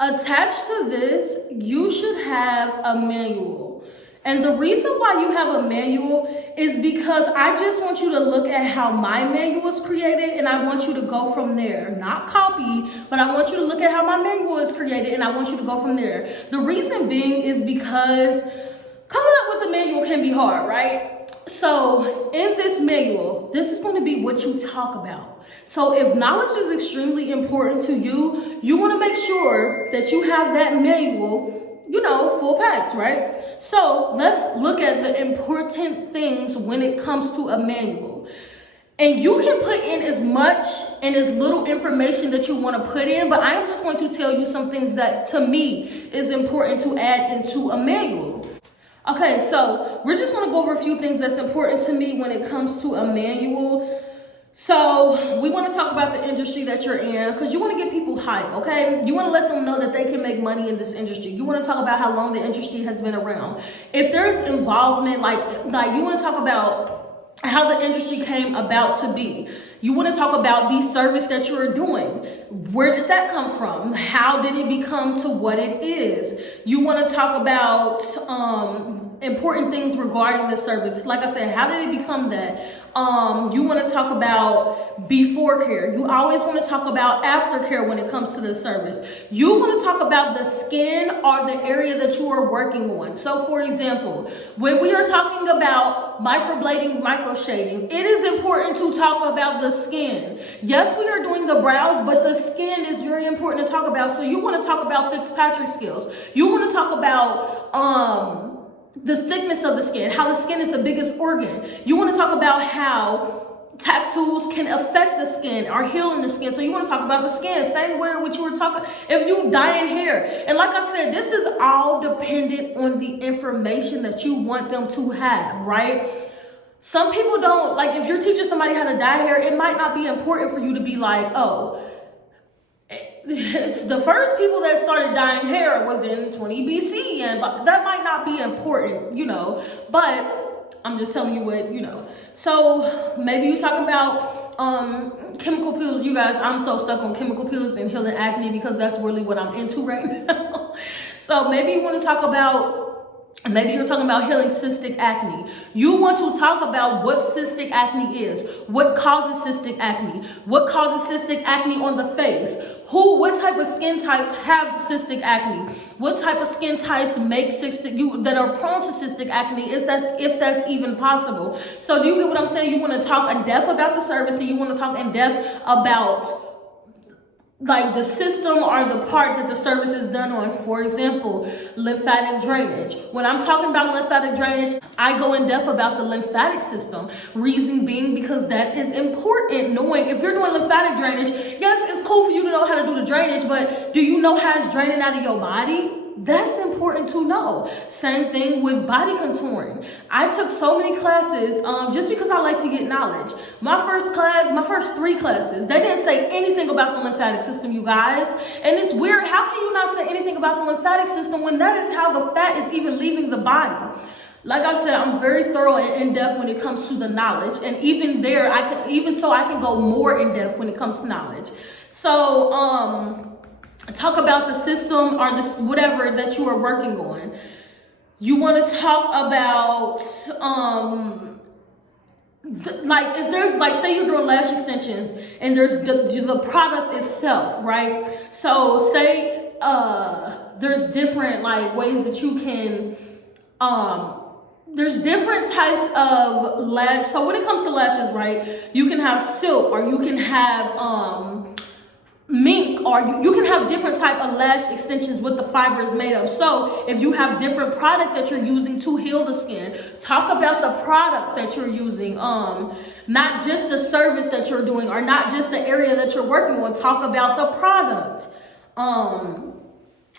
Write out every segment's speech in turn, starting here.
Attached to this, you should have a manual. And the reason why you have a manual is because I just want you to look at how my manual is created, and I want you to go from there. Not copy, but I want you to look at how my manual is created, and I want you to go from there. The reason being is because coming up with a manual can be hard, right? So in this manual, this is going to be what you talk about. So if knowledge is extremely important to you, you want to make sure that you have that manual, full packs, right? So let's look at the important things when it comes to a manual. And you can put in as much and as little information that you want to put in, but I am just going to tell you some things that to me is important to add into a manual. Okay, so we're just going to go over a few things that's important to me when it comes to a manual. So we want to talk about the industry that you're in, because you want to get people hype, okay? You want to let them know that they can make money in this industry. You want to talk about how long the industry has been around. If there's involvement, like you want to talk about how the industry came about to be. You want to talk about the service that you're doing. Where did that come from? How did it become to what it is? You want to talk about important things regarding the service. Like I said, how did it become that? You want to talk about before care. You always want to talk about aftercare when it comes to the service. You want to talk about the skin or the area that you are working on. So for example, when we are talking about microblading, microshading, it is important to talk about the skin. Yes, we are doing the brows, but the skin is very important to talk about. So you want to talk about Fitzpatrick scales. You want to talk about the thickness of the skin, how the skin is the biggest organ. You want to talk about how tattoos can affect the skin or healing the skin. So you want to talk about the skin. Same way what you were talking, if you dye in hair. And like I said, this is all dependent on the information that you want them to have, right? Some people don't, like if you're teaching somebody how to dye hair, it might not be important for you to be like, oh, the first people that started dyeing hair was in 20 BC, and that might not be important, but I'm just telling you what, So maybe you talk about chemical peels. You guys, I'm so stuck on chemical peels and healing acne because that's really what I'm into right now. So maybe you want to talk about, maybe you're talking about healing cystic acne. You want to talk about what cystic acne is, what causes cystic acne, what causes cystic acne on the face, what type of skin types have cystic acne, what type of skin types make that are prone to cystic acne, if that's even possible. So do you get what I'm saying? You want to talk in depth about the service, and you want to talk in depth about like the system or the part that the service is done on. For example, lymphatic drainage. When I'm talking about lymphatic drainage, I go in depth about the lymphatic system. Reason being because that is important. Knowing if you're doing lymphatic drainage, yes, it's cool for you to know how to do the drainage, but do you know how it's draining out of your body? That's important to know. Same thing with body contouring. I took so many classes just because I like to get knowledge. My first 3 classes, they didn't say anything about the lymphatic system, you guys. And it's weird. How can you not say anything about the lymphatic system when that is how the fat is even leaving the body? Like I said, I'm very thorough and in-depth when it comes to the knowledge. And even there, I can go more in-depth when it comes to knowledge. So, talk about the system or this whatever that you are working on. You want to talk about like if there's like, say you're doing lash extensions and there's the product itself, right? So say there's different like ways that you can there's different types of lash. So when it comes to lashes, right, you can have silk, or you can have mink, or you can have different type of lash extensions with the fibers made of. So if you have different product that you're using to heal the skin, talk about the product that you're using, not just the service that you're doing, or not just the area that you're working on. Talk about the product.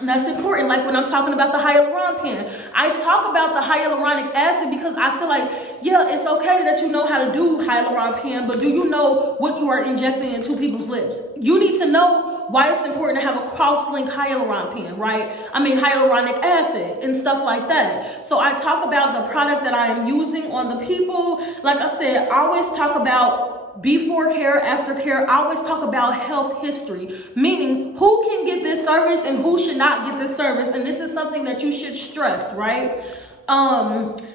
That's important. Like when I'm talking about the hyaluron-pan, I talk about the hyaluronic acid because I feel like, yeah, it's okay that you know how to do hyaluron-pan, but do you know what you are injecting into people's lips? You need to know why it's important to have a cross-link hyaluron pen, right? I mean, hyaluronic acid and stuff like that. So I talk about the product that I am using on the people. Like I said, I always talk about before care, after care. I always talk about health history, meaning who can get this service and who should not get this service. And this is something that you should stress, right?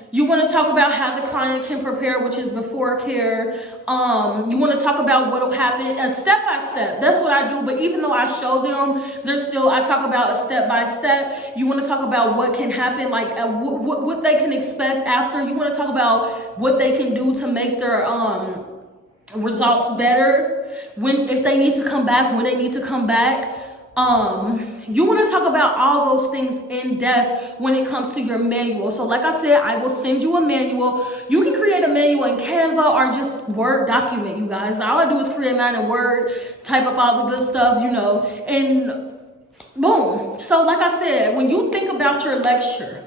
You want to talk about how the client can prepare, which is before care. You want to talk about what will happen step by step. That's what I do. But even though I show them, I talk about a step by step. You want to talk about what can happen, like what they can expect after. You want to talk about what they can do to make their results better, if they need to come back, when they need to come back. You want to talk about all those things in depth when it comes to your manual. So like I said, I will send you a manual. You can create a manual in Canva or just Word document, you guys. All I do is create mine in Word, type up all the good stuff, and boom. So like I said, when you think about your lecture,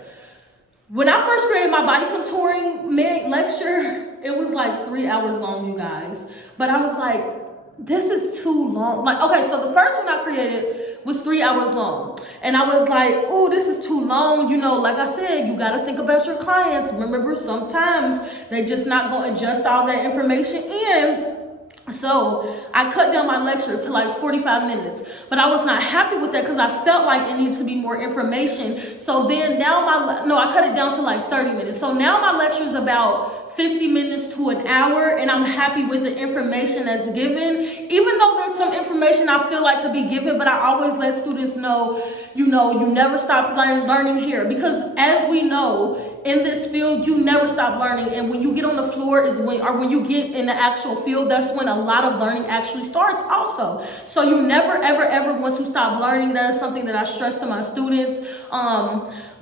when I first created my body contouring lecture, it was like 3 hours long, you guys. But I was like, this is too long. Like, okay, so the first one I created was 3 hours long. And I was like, oh, this is too long. Like I said, you got to think about your clients. Remember, sometimes they just not going to adjust all that information in. So I cut down my lecture to like 45 minutes, but I was not happy with that because I felt like it needed to be more information. So then now I cut it down to like 30 minutes. So now my lecture is about 50 minutes to an hour, and I'm happy with the information that's given. Even though there's some information I feel like could be given, but I always let students know, you never stop learning here, because as we know, in this field, you never stop learning. And when you get on the floor when you get in the actual field, that's when a lot of learning actually starts also. So you never, ever, ever want to stop learning. That is something that I stress to my students.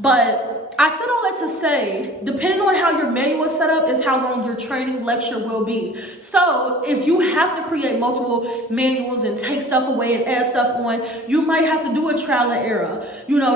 But I said all that to say, depending on how your manual is set up is how long your training lecture will be. So if you have to create multiple manuals and take stuff away and add stuff on, you might have to do a trial and error.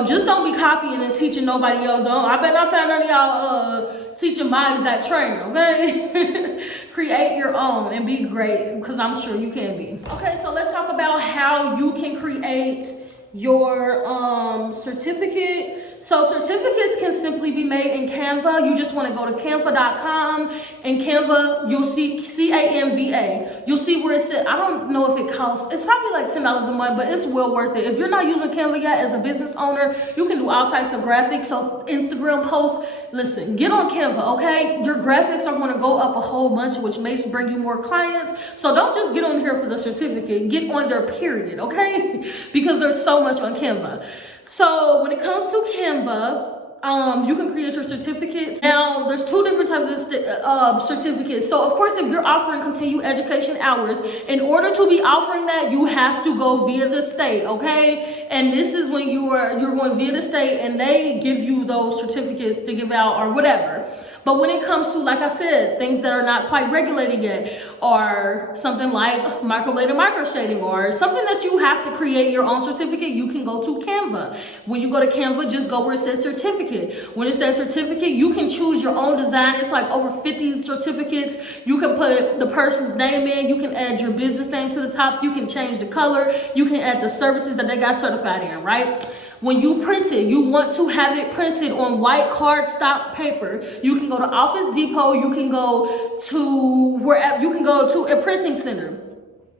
Just don't be copying and teaching nobody else. I bet not find none of y'all teaching my exact training, okay? Create your own and be great, because I'm sure you can be. Okay, so let's talk about how you can create your certificate. So certificates can simply be made in Canva. You just want to go to canva.com, and Canva, you'll see Canva. You'll see where it says, I don't know if it costs, it's probably like $10 a month, but it's well worth it. If you're not using Canva yet as a business owner, you can do all types of graphics. So Instagram posts, listen, get on Canva, okay? Your graphics are going to go up a whole bunch, which may bring you more clients. So don't just get on here for the certificate, get on there, period, okay? Because there's so much on Canva. So when it comes to Canva, you can create your certificate. Now, there's two different types of certificates. So, of course, if you're offering continued education hours, in order to be offering that, you have to go via the state, okay? And this is when you're going via the state, and they give you those certificates to give out or whatever. But when it comes to, like I said, things that are not quite regulated yet, or something like microblading, microshading, or something that you have to create your own certificate, you can go to Canva. When you go to Canva, just go where it says certificate. When it says certificate, you can choose your own design. It's like over 50 certificates. You can put the person's name in. You can add your business name to the top. You can change the color. You can add the services that they got certified in, right? When you print it, you want to have it printed on white cardstock paper. You can go to Office Depot. You can go to wherever. You can go to a printing center.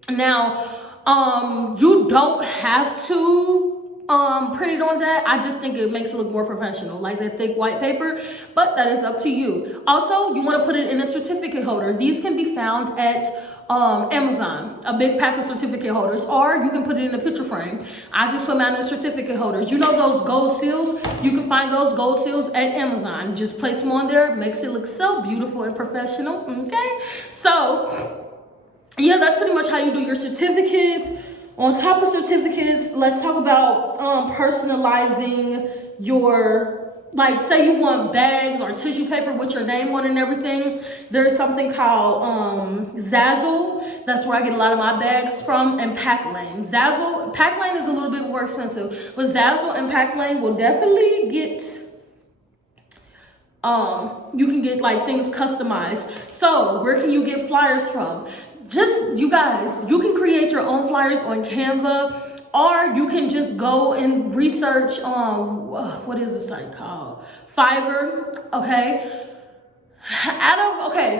Now, you don't have to print it on that. I just think it makes it look more professional, like that thick white paper, but that is up to you. Also, you want to put it in a certificate holder. These can be found at Amazon, a big pack of certificate holders, or you can put it in a picture frame. I just put mine in certificate holders. You know those gold seals? You can find those gold seals at Amazon. Just place them on there, makes it look so beautiful and professional, okay? So, yeah, that's pretty much how you do your certificates. On top of certificates, let's talk about personalizing your, like, say you want bags or tissue paper with your name on and everything. There's something called Zazzle. That's where I get a lot of my bags from, and Packlane. Packlane is a little bit more expensive, but Zazzle and Packlane will definitely get, you can get like things customized. So where can you get flyers from? Just, you guys, you can create your own flyers on Canva. or you can just go and research on, what is the site called? Fiverr, okay?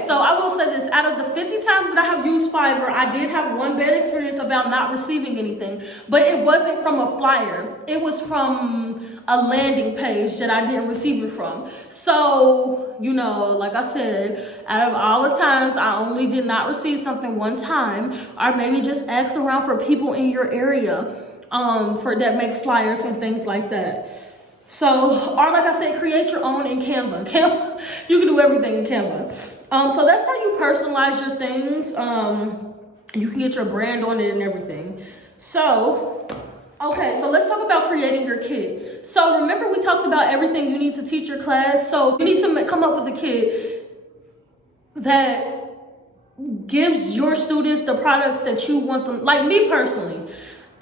So I will say this, out of the 50 times that I have used Fiverr, I did have one bad experience about not receiving anything, but it wasn't from a flyer. It was from a landing page that I didn't receive it from. So, you know, like I said, out of all the times, I only did not receive something one time, or maybe just ask around for people in your area for that make flyers and things like that. So, or like I said, create your own in Canva. You can do everything in Canva. So that's how you personalize your things. You can get your brand on it and everything. So, okay, so let's talk about creating your kit. So remember we talked about everything you need to teach your class. So you need to come up with a kit that gives your students the products that you want them. Like me personally,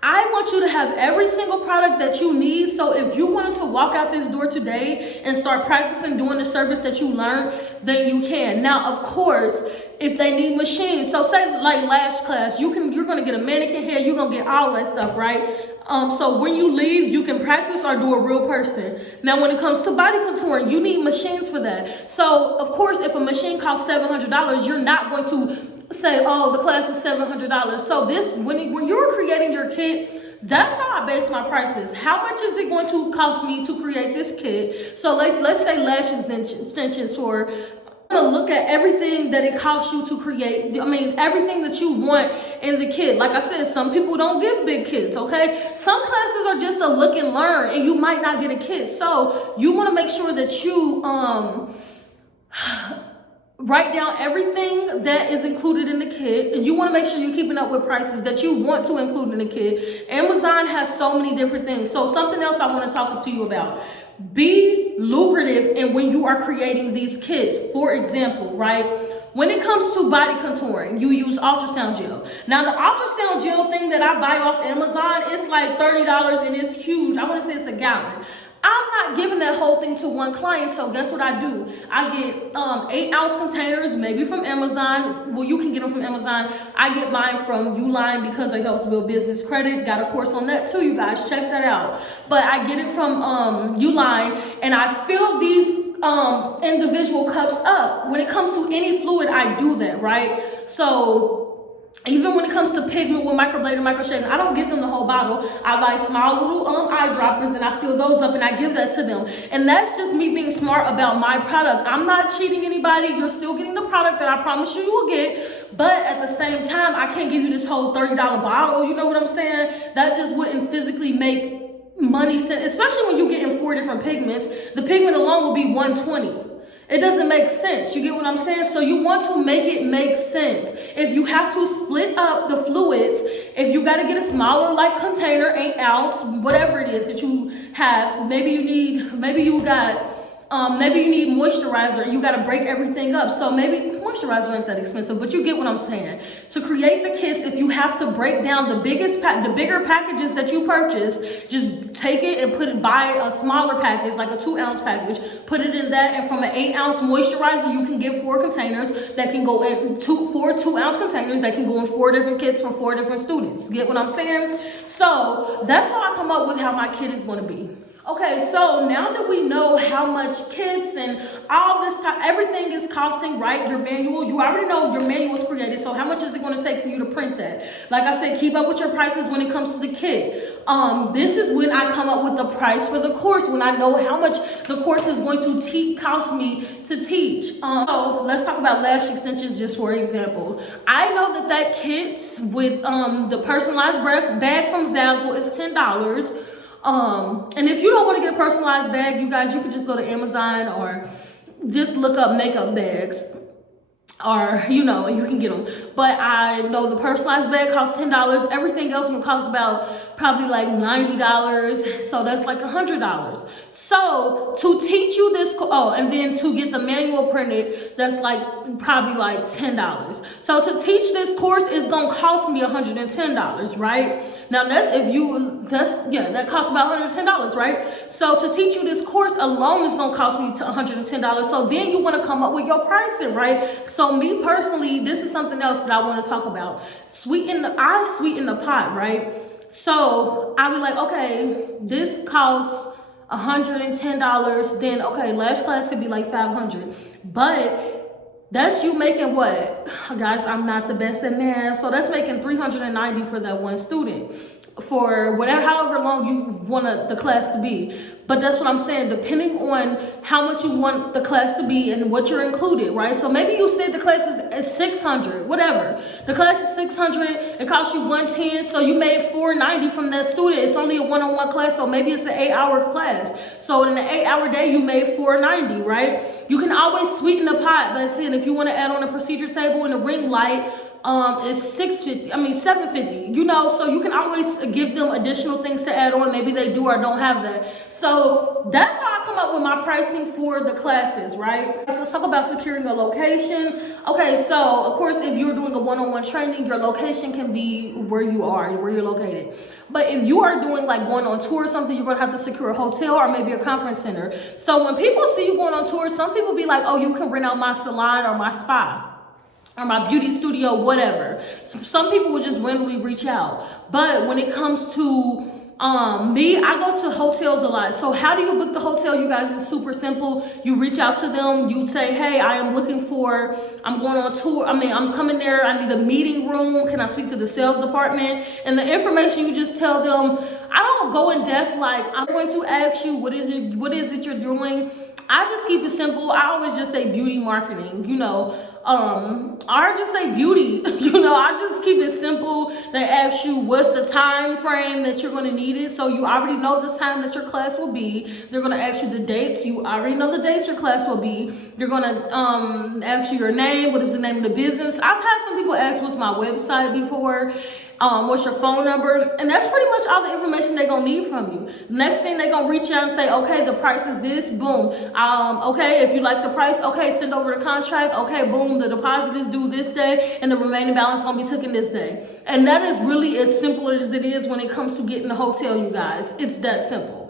I want you to have every single product that you need. So if you wanted to walk out this door today and start practicing doing the service that you learned, then you can. Now, of course, if they need machines, so say like lash class, you're gonna get a mannequin hair, you're gonna get all that stuff, right? So when you leave, you can practice or do a real person. Now, when it comes to body contouring, you need machines for that. So of course, if a machine costs $700, you're not going to say, oh, the class is $700. So this, when you're creating your kit, that's how I base my prices. How much is it going to cost me to create this kit? So let's say lash extensions for, I'm gonna look at everything that it costs you to create. I mean, everything that you want in the kit. Like I said, some people don't give big kits, okay? Some classes are just a look and learn, and you might not get a kit. So you wanna make sure that you, write down everything that is included in the kit, and you want to make sure you're keeping up with prices that you want to include in the kit. Amazon has so many different things. So something else I want to talk to you about. Be lucrative in when you are creating these kits. For example, right? When it comes to body contouring, you use ultrasound gel. Now, the ultrasound gel thing that I buy off Amazon, it's like $30 and it's huge. I want to say it's a gallon. I'm not giving that whole thing to one client, so guess what I do? I get 8-ounce containers, maybe from Amazon. Well, you can get them from Amazon. I get mine from Uline because it helps build business credit. Got a course on that too, you guys. Check that out. But I get it from Uline, and I fill these individual cups up. When it comes to any fluid, I do that, right? So even when it comes to pigment with microblade and microshading, I don't give them the whole bottle. I buy small little eyedroppers and I fill those up and I give that to them. And that's just me being smart about my product. I'm not cheating anybody. You're still getting the product that I promise you will get. But at the same time, I can't give you this whole $30 bottle. You know what I'm saying? That just wouldn't physically make money sense, especially when you get in 4 different pigments. The pigment alone will be $120. It doesn't make sense. You get what I'm saying? So you want to make it make sense. If you have to split up the fluids, if you got to get a smaller like container, 8 ounce, whatever it is that you have, maybe you need moisturizer and you got to break everything up. So maybe moisturizer ain't that expensive, but you get what I'm saying. To create the kits, if you have to break down the bigger packages that you purchase, just take it and buy a smaller package, like a 2-ounce package, put it in that, and from an 8-ounce moisturizer, you can get 4 containers that can go in 4 2-ounce containers that can go in 4 different kits for 4 different students. Get what I'm saying? So that's how I come up with how my kit is going to be. Okay, so now that we know how much kits and all this time, everything is costing, right? Your manual, you already know your manual is created, so how much is it going to take for you to print that? Like I said, keep up with your prices when it comes to the kit. This is when I come up with the price for the course, when I know how much the course is going to cost me to teach. So let's talk about lash extensions just for example. I know that kit with the personalized bag from Zazzle is $10. And if you don't want to get a personalized bag, you guys, you could just go to Amazon or just look up makeup bags, or you know, and you can get them. But I know the personalized bag costs $10. Everything else will cost about probably like $90. So that's like $100. So to teach you this, and then to get the manual printed, that's like probably like $10. So to teach this course is gonna cost me $110, right? Now that costs about $110, right? So to teach you this course alone is gonna cost me $110. So then you wanna come up with your pricing, right? So me personally, this is something else that I wanna talk about. I sweeten the pot, right? So I'll be like, okay, this costs $110. Then okay, last class could be like $500. But that's you making what? Guys, I'm not the best at math. So that's making $390 for that one student, for whatever, however long you want the class to be. But that's what I'm saying, depending on how much you want the class to be and what you're included, right? So maybe you said the class is 600, whatever. The class is 600, it costs you 110, so you made 490 from that student. It's only a one-on-one class, so maybe it's an 8-hour class. So in an 8-hour day, you made 490, right? You can always sweeten the pot, but see, if you want to add on a procedure table and a ring light, it's $750, you know, so you can always give them additional things to add on. Maybe they do or don't have that. So that's how I come up with my pricing for the classes, right? So let's talk about securing a location. Okay, so of course, if you're doing a one-on-one training, your location can be where you are, where you're located. But if you are doing like going on tour or something, you're gonna have to secure a hotel or maybe a conference center. So when people see you going on tour, some people be like, oh, you can rent out my salon or my spa or my beauty studio, whatever. So some people will just randomly reach out. But when it comes to me, I go to hotels a lot. So how do you book the hotel, you guys? It's super simple. You reach out to them. You say, hey, I'm going on tour. I'm coming there. I need a meeting room. Can I speak to the sales department? And the information, you just tell them. I don't go in depth like, I'm going to ask you, what is it you're doing? I just keep it simple. I always just say beauty marketing, you know. Or just say beauty, you know. I just keep it simple. They ask you what's the time frame that you're going to need it, so you already know the time that your class will be. They're going to ask you the dates. You already know the dates your class will be. They're going to ask you your name. What is the name of the business? I've had some people ask what's my website before. What's your phone number? And that's pretty much all the information they're gonna need from you. Next thing, they're gonna reach out and say, okay, the price is this, boom. Okay, if you like the price, okay, send over the contract, okay, boom, the deposit is due this day, and the remaining balance gonna be taken this day. And that is really as simple as it is when it comes to getting a hotel, you guys. It's that simple.